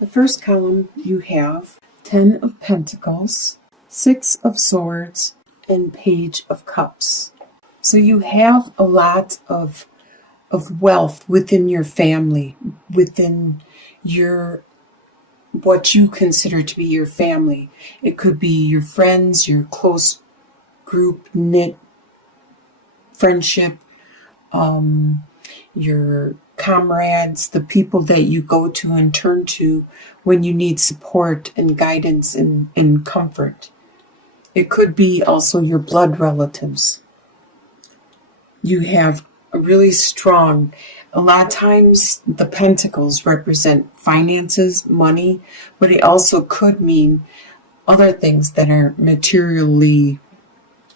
The first column you have 10 of Pentacles, 6 of Swords, and Page of Cups. So you have a lot of wealth within your family, within your what you consider to be your family. It could be your friends, your close group knit friendship, your comrades, the people that you go to and turn to when you need support and guidance and comfort. It could be also your blood relatives. You have a really strong, a lot of times the pentacles represent finances, money, but it also could mean other things that are materially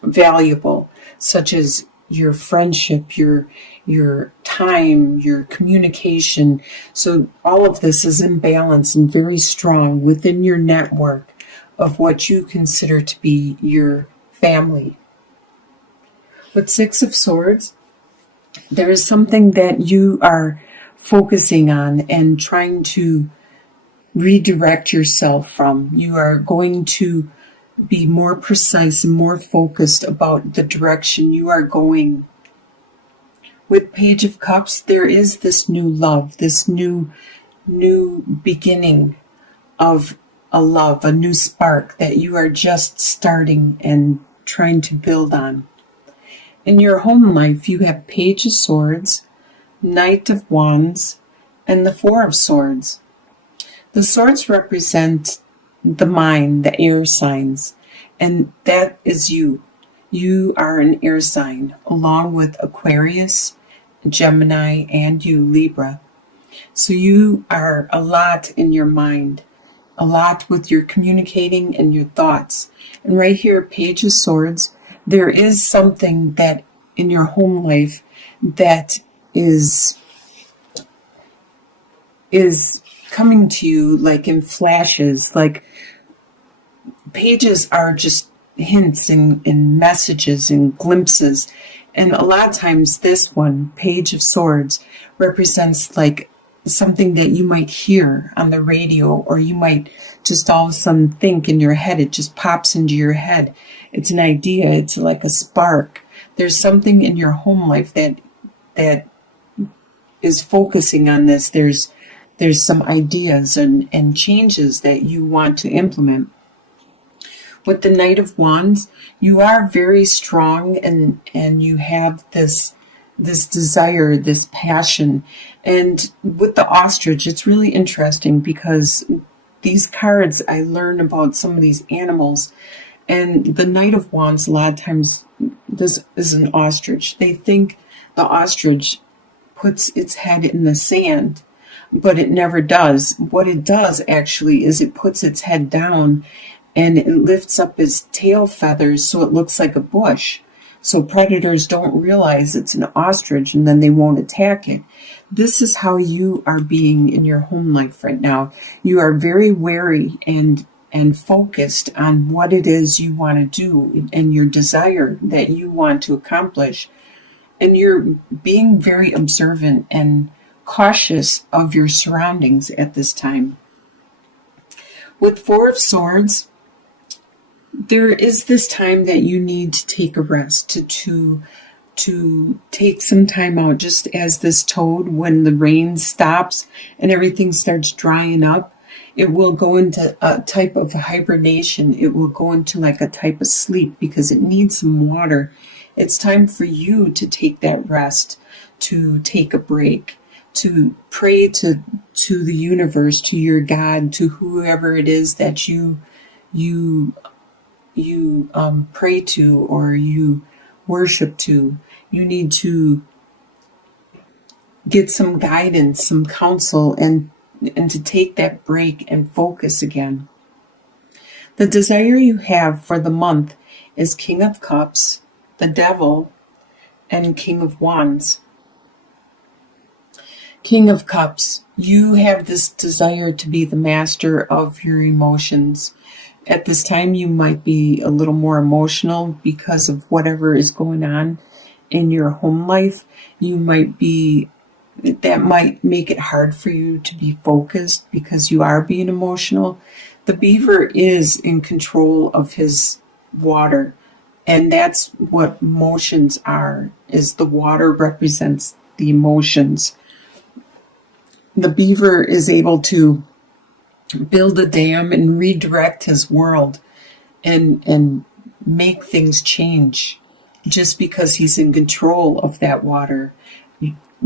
valuable, such as your friendship, your time, your communication. So all of this is in balance and very strong within your network of what you consider to be your family. With 6 of Swords, there is something that you are focusing on and trying to redirect yourself from. You are going to be more precise and more focused about the direction you are going. With Page of Cups, there is this new love, this new beginning of a love, a new spark that you are just starting and trying to build on. In your home life, you have Page of Swords, Knight of Wands, and the 4 of Swords. The swords represent the mind, the air signs, and that is you. You are an air sign, along with Aquarius, Gemini, and you, Libra. So you are a lot in your mind, a lot with your communicating and your thoughts. And right here, Page of Swords, there is something that in your home life that is coming to you like in flashes. Like pages are just hints and messages and glimpses. And a lot of times this one, Page of Swords, represents like something that you might hear on the radio, or you might just all of a sudden think in your head. It just pops into your head. It's an idea. It's like a spark. There's something in your home life that is focusing on this. There's some ideas and changes that you want to implement. With the Knight of Wands, you are very strong and you have this desire, this passion. And with the ostrich, it's really interesting because these cards, I learn about some of these animals, and the Knight of Wands, a lot of times, this is an ostrich. They think the ostrich puts its head in the sand, but it never does. What it does actually is it puts its head down and it lifts up its tail feathers so it looks like a bush. So predators don't realize it's an ostrich and then they won't attack it. This is how you are being in your home life right now. You are very wary and focused on what it is you want to do and your desire that you want to accomplish. And you're being very observant and cautious of your surroundings at this time. With 4 of Swords, there is this time that you need to take a rest, to take some time out, just as this toad, when the rain stops and everything starts drying up, it will go into a type of hibernation. It will go into like a type of sleep because it needs some water. It's time for you to take that rest, to take a break, to pray to the universe, to your God, to whoever it is that you pray to or you worship to. You need to get some guidance, some counsel, and to take that break and focus again. The desire you have for the month is King of Cups, the Devil, and King of Wands. King of Cups, you have this desire to be the master of your emotions. At this time, you might be a little more emotional because of whatever is going on in your home life. You might be that might make it hard for you to be focused because you are being emotional. The beaver is in control of his water, and that's what emotions are, is the water represents the emotions. The beaver is able to build a dam and redirect his world and make things change just because he's in control of that water.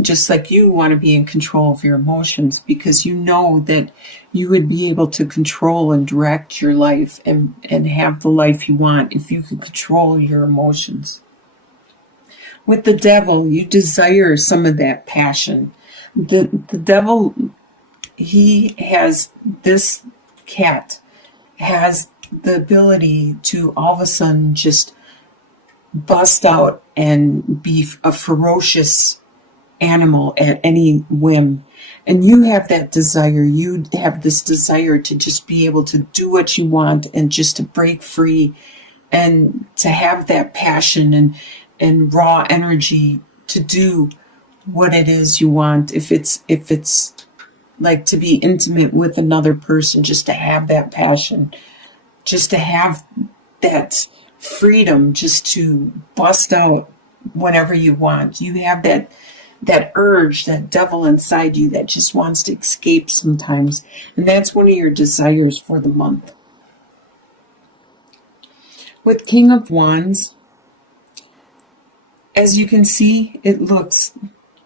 Just like you want to be in control of your emotions because you know that you would be able to control and direct your life and have the life you want if you could control your emotions. With the devil, you desire some of that passion. The devil, this cat has the ability to all of a sudden just bust out and be a ferocious animal at any whim. And you have that desire. You have this desire to just be able to do what you want and just to break free and to have that passion and raw energy to do what it is you want. If it's like to be intimate with another person, just to have that passion, just to have that freedom, just to bust out whenever you want. You have that urge, that devil inside you that just wants to escape sometimes. And that's one of your desires for the month. With King of Wands, as you can see, it looks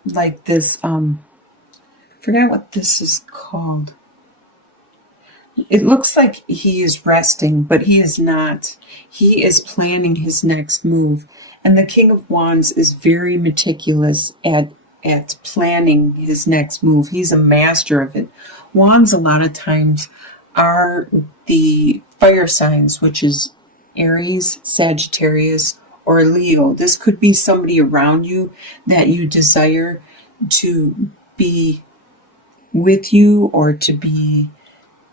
like this, forgot what this is called. It looks like he is resting, but he is not. He is planning his next move. And the King of Wands is very meticulous at planning his next move. He's a master of it. Wands a lot of times are the fire signs, which is Aries, Sagittarius, or Leo. This could be somebody around you that you desire to be with you or to be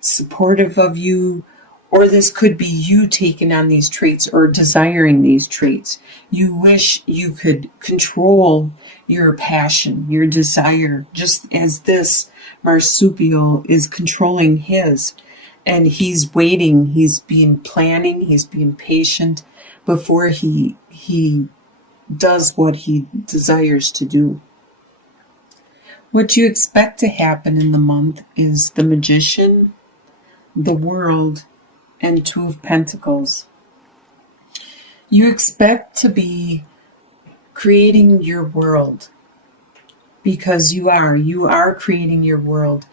supportive of you, or this could be you taking on these traits or desiring these traits. You wish you could control your passion, your desire, just as this marsupial is controlling his. And he's waiting, he's being planning, he's being patient before he does what he desires to do. What you expect to happen in the month is the Magician, the World, and Two of Pentacles. You expect to be creating your world because you are creating your world,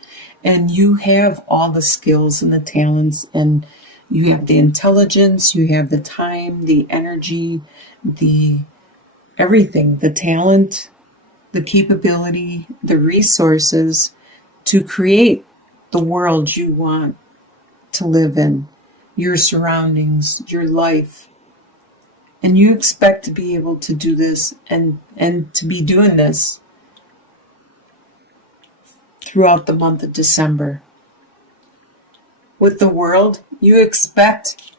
and you have all the skills and the talents, and you have the intelligence, you have the time, the energy, the everything, the talent, the capability, the resources to create the world you want to live in, your surroundings, your life. And you expect to be able to do this and to be doing this throughout the month of December. With the World, you expect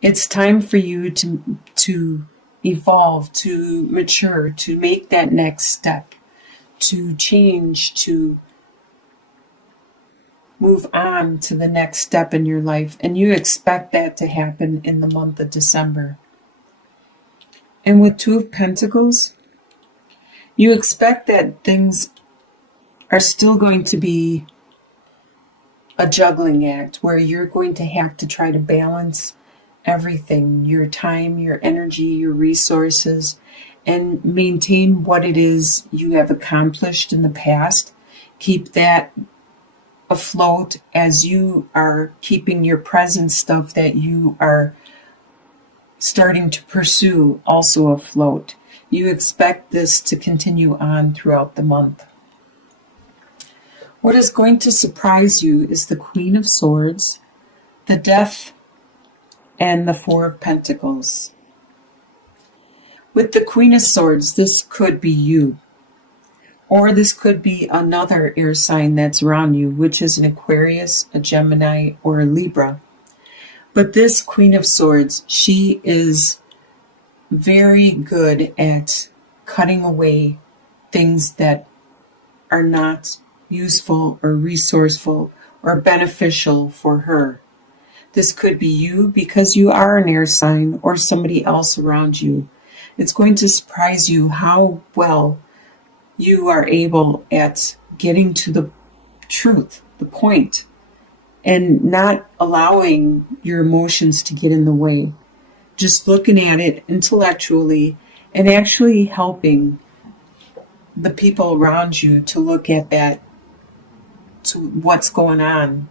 it's time for you to evolve, to mature, to make that next step, to change, to move on to the next step in your life. And you expect that to happen in the month of December. And with Two of Pentacles, you expect that things are still going to be a juggling act where you're going to have to try to balance everything, your time, your energy, your resources, and maintain what it is you have accomplished in the past. Keep that afloat as you are keeping your present stuff that you are starting to pursue also afloat. You expect this to continue on throughout the month. What is going to surprise you is the Queen of Swords, the Death, and the Four of Pentacles. With the Queen of Swords, this could be you. Or this could be another air sign that's around you, which is an Aquarius, a Gemini, or a Libra. But this Queen of Swords, she is very good at cutting away things that are not useful or resourceful or beneficial for her. This could be you because you are an air sign or somebody else around you. It's going to surprise you how well you are able at getting to the truth, the point, and not allowing your emotions to get in the way. Just looking at it intellectually and actually helping the people around you to look at that, to what's going on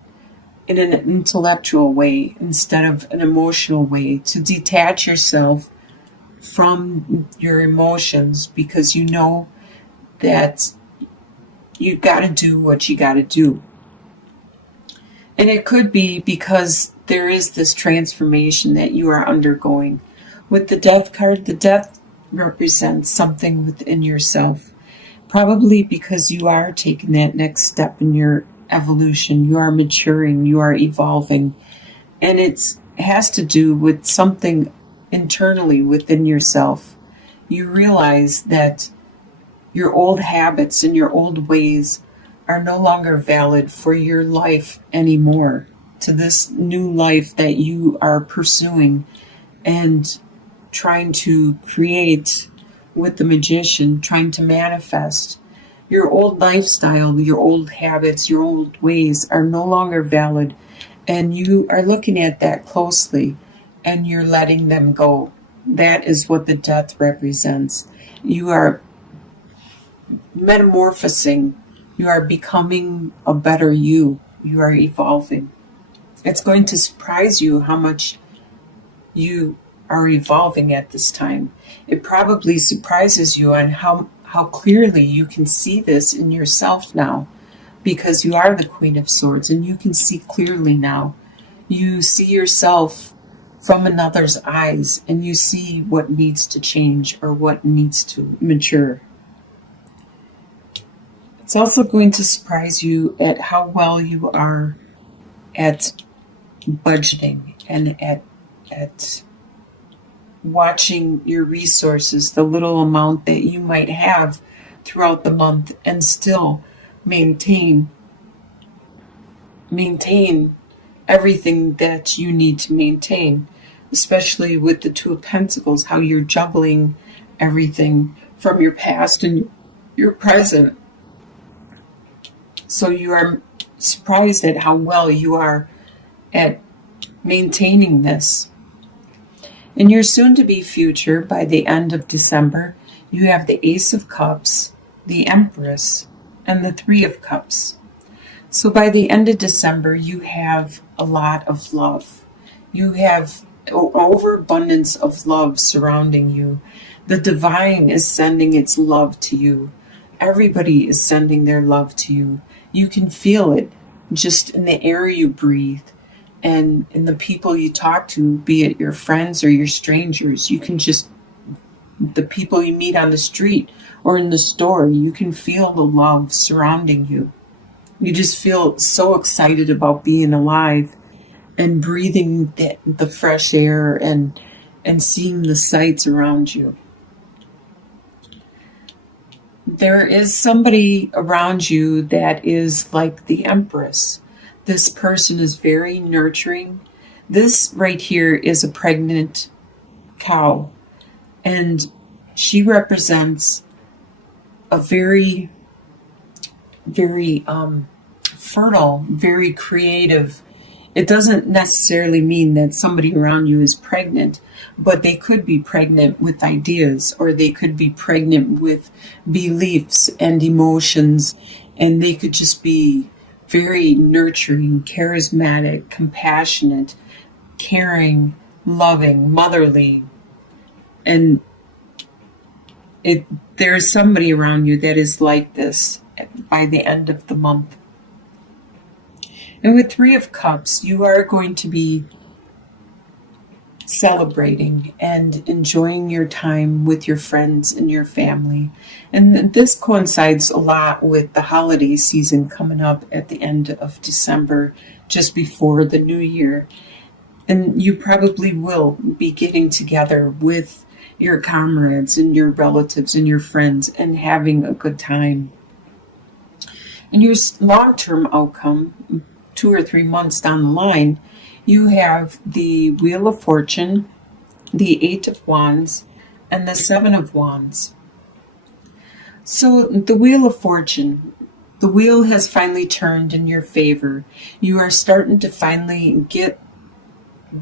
in an intellectual way instead of an emotional way, to detach yourself from your emotions because you know that you got to do what you got to do. And it could be because there is this transformation that you are undergoing. With the death card, the death represents something within yourself. Probably because you are taking that next step in your evolution. You are maturing, you are evolving. And it has to do with something internally within yourself. You realize that your old habits and your old ways are no longer valid for your life anymore, to this new life that you are pursuing and trying to create with the magician, trying to manifest. Your old lifestyle, your old habits, your old ways are no longer valid, and you are looking at that closely and you're letting them go. That is what the death represents. You are metamorphosing. You are becoming a better you. You are evolving. It's going to surprise you how much you are evolving at this time. It probably surprises you on how clearly you can see this in yourself now, because you are the Queen of Swords and you can see clearly now. You see yourself from another's eyes and you see what needs to change or what needs to mature. It's also going to surprise you at how well you are at budgeting and at watching your resources, the little amount that you might have throughout the month, and still maintain everything that you need to maintain, especially with the Two of Pentacles, how you're juggling everything from your past and your present. So you are surprised at how well you are at maintaining this. In your soon-to-be future, by the end of December, you have the Ace of Cups, the Empress, and the Three of Cups. So by the end of December, you have a lot of love. You have overabundance of love surrounding you. The divine is sending its love to you. Everybody is sending their love to you. You can feel it just in the air you breathe and in the people you talk to, be it your friends or your strangers. You can just, the people you meet on the street or in the store, you can feel the love surrounding you. You just feel so excited about being alive and breathing the fresh air and seeing the sights around you. There is somebody around you that is like the Empress. This person is very nurturing. This right here is a pregnant cow, and she represents a very, very fertile, very creative. It doesn't necessarily mean that somebody around you is pregnant, but they could be pregnant with ideas, or they could be pregnant with beliefs and emotions, and they could just be very nurturing, charismatic, compassionate, caring, loving, motherly. And there's somebody around you that is like this by the end of the month. And with Three of Cups, you are going to be celebrating and enjoying your time with your friends and your family. And this coincides a lot with the holiday season coming up at the end of December, just before the new year. And you probably will be getting together with your comrades and your relatives and your friends and having a good time. And your long-term outcome, 2 or 3 months down the line, you have the Wheel of Fortune, the Eight of Wands, and the Seven of Wands. So the Wheel of Fortune, the wheel has finally turned in your favor. You are starting to finally get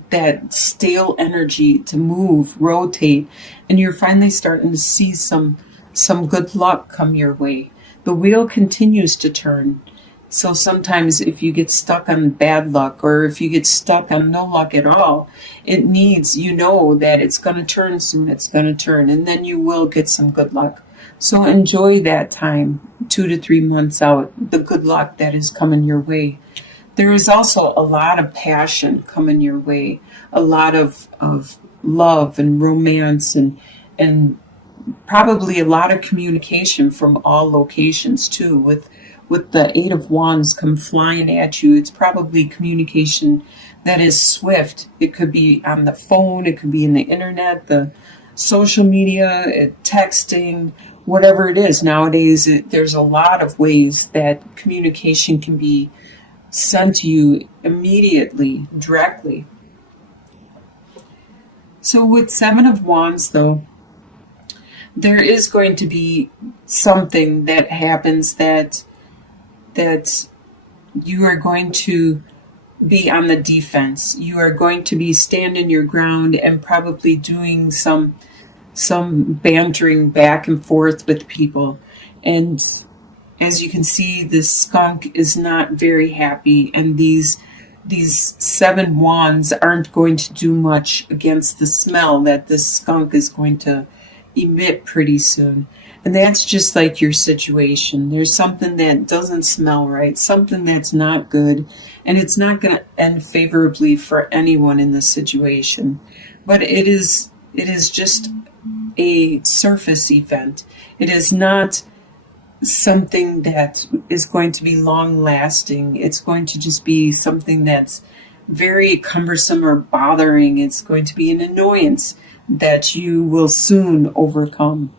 that stale energy to move, rotate, and you're finally starting to see some good luck come your way. The wheel continues to turn. So sometimes if you get stuck on bad luck, or if you get stuck on no luck at all, it needs, that it's going to turn soon, it's going to turn, and then you will get some good luck. So enjoy that time, 2 to 3 months out, the good luck that is coming your way. There is also a lot of passion coming your way, a lot of love and romance, and probably a lot of communication from all locations too. With the Eight of Wands come flying at you, it's probably communication that is swift. It could be on the phone, it could be in the internet, the social media, texting, whatever it is. Nowadays, there's a lot of ways that communication can be sent to you immediately, directly. So with Seven of Wands, though, there is going to be something that happens that you are going to be on the defense. You are going to be standing your ground and probably doing some bantering back and forth with people. And as you can see, this skunk is not very happy, and these 7 wands aren't going to do much against the smell that this skunk is going to emit pretty soon. And that's just like your situation. There's something that doesn't smell right, something that's not good, and it's not going to end favorably for anyone in this situation. But it is just a surface event. It is not something that is going to be long lasting. It's going to just be something that's very cumbersome or bothering. It's going to be an annoyance that you will soon overcome.